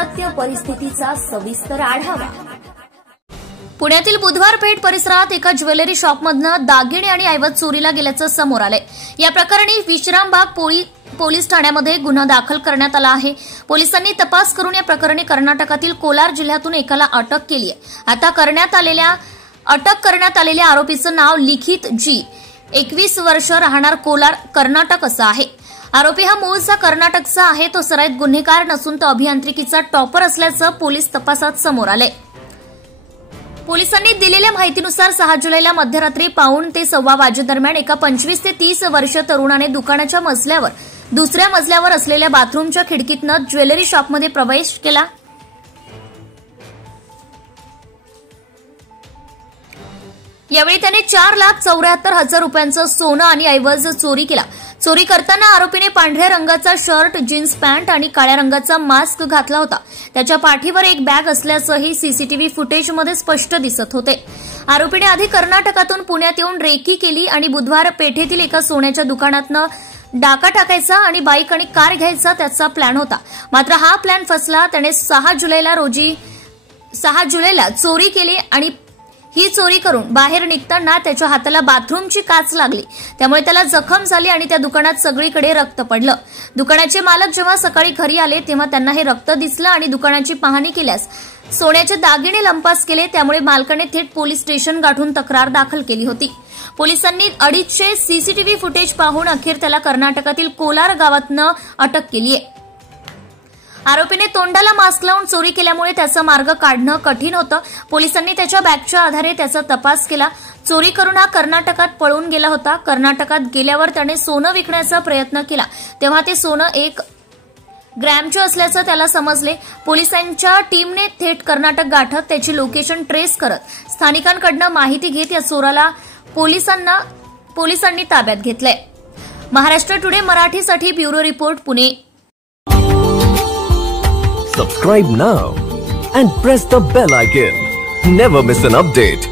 सत्य परिस्थितीचा सविस्तर आढावा। पुण्यातील बुधवार पेठ परिसरात एका ज्वेलरी शॉपमधनं दागिने आणि ऐवज चोरीला गेल्याचं समोर आलंय। या प्रकरणी विश्रामबाग पोलीस ठाण्यामध्ये गुन्हा दाखल करण्यात आला आहे। पोलिसांनी तपास करून या प्रकरणी कर्नाटकातील कोलार जिल्ह्यातून एकाला अटक केली आहे। आता अटक करण्यात आलेल्या आरोपीचं नाव लिखित जी, 21 वर्ष, राहणार कोलार, कर्नाटक असं आहे। आरोपी हा मूळचा कर्नाटकचा आहे। तो सराईत गुन्हेगार नसून तो अभियांत्रिकीचा टॉपर असल्याचं पोलीस तपासात समोर आलंय। पोलिसांनी दिलेल्या माहितीनुसार 6 जुलैला मध्यरात्री पाऊण ते सव्वा वाजेदरम्यान एका 25 ते 30 वर्ष तरुणाने दुकानाच्या दुसऱ्या मजल्यावर असलेल्या बाथरूमच्या खिडकीतनं ज्वेलरी शॉपमध्ये प्रवेश केला। यावेळी त्याने 4,74,000 रुपयांचं सोनं आणि ऐवज चोरी केला। चोरी करताना आरोपीने पांढऱ्या रंगाचा शर्ट, जीन्स पॅन्ट आणि काळ्या रंगाचा मास्क घातला होता। त्याच्या पाठीवर एक बॅग असल्याचंही सीसीटीव्ही फुटेजमध्ये स्पष्ट दिसत होते। आरोपीने आधी कर्नाटकातून पुण्यात येऊन रेकी केली आणि बुधवार पेठेतील एका सोन्याच्या दुकानातनं डाका टाकायचा आणि बाईक आणि कार घ्यायचा त्याचा प्लॅन होता। मात्र हा प्लॅन फसला। त्याने 6 जुलैला चोरी केली आणि ही चोरी करून बाहेर निघताना त्याच्या हाताला बाथरूमची काच लागली। त्यामुळे त्याला जखम झाली आणि त्या दुकानात सगळीकडे रक्त पडलं। दुकानाचे मालक जेव्हा सकाळी घरी आले तेव्हा त्यांना हे रक्त दिसलं आणि दुकानाची पाहणी केल्यास सोन्याचे दागिने लंपास केले। त्यामुळे मालकाने थेट पोलीस स्टेशन गाठून तक्रार दाखल केली होती। पोलिसांनी 250 सीसीटीव्ही फुटेज पाहून अखेर त्याला कर्नाटकातील कोलार गावातनं अटक केली आहे। आरोपीने तोंडाला मास्क लावून चोरी केल्यामुळे त्याचा मार्ग काढणं कठीण होतं। पोलिसांनी त्याच्या बॅगच्या आधारे त्याचा तपास केला। चोरी करून हा कर्नाटकात पळून गेला होता। कर्नाटकात गेल्यावर त्याने सोनं विकण्याचा प्रयत्न केला तेव्हा ते सोनं 1 ग्रॅमचे असल्याचं त्याला समजले। पोलिसांच्या टीमने थेट कर्नाटक गाठत त्याची लोकेशन ट्रेस करत स्थानिकांकडून माहिती घेत या चोराला पोलिसांनी ताब्यात घेतलंय। महाराष्ट्र टुडे मराठीसाठी bureau report, Pune. Subscribe now and press the bell icon. Never miss an update.